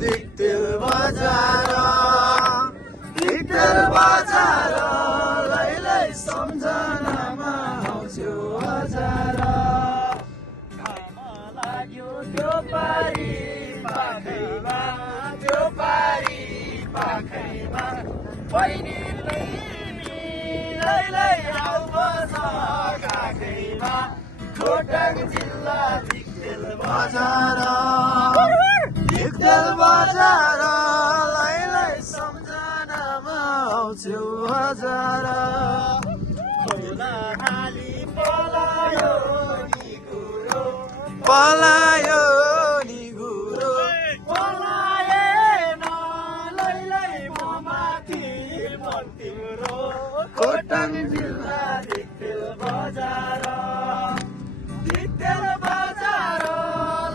दिक्तेल बजार लैलै सम्झनामा आउँछु हजार घाम लाग्यो त्यो पारी पाखैमा बहिनी लैलै आऊ बस काखैमा खोटाङ जिल्ला दिक्तेल बजार लैलै सम्झनामा आउँछु हजार पलायो नि गुरो पलाएन लैलै म माथि मन तिम्रो खोटाङ जिल्ला दिक्तेल बजार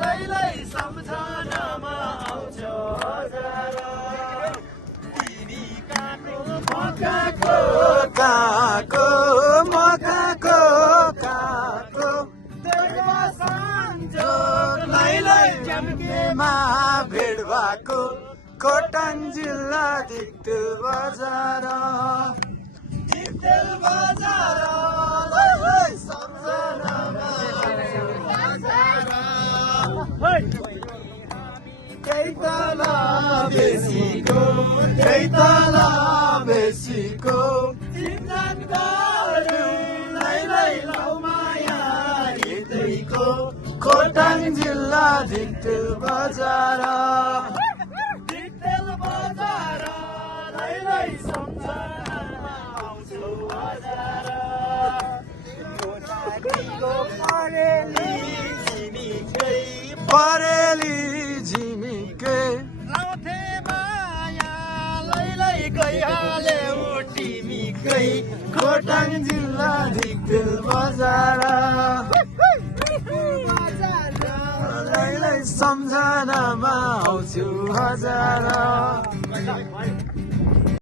लैलै सम्झनामा आउँछ हजार तिमी काको मकाको लैलै जम्केमा भेट भएको खोटाङ जिल्ला दिक्तेल बजार लैलै सम्झनामा त्यही तल बेसीको चिन्तन गरौँ लैलै लौ माया हृदयको खोटाङ जिल्ला दिक्तेल बजार लैलै सम्झनामा आउँछु हजार परेली झिमिकै लाउँथे माया लैलै गइहाल्यौ तिमीकै खोटाङ जिल्ला दिक्तेल बजार लैलै सम्झनामा आउँछु हजार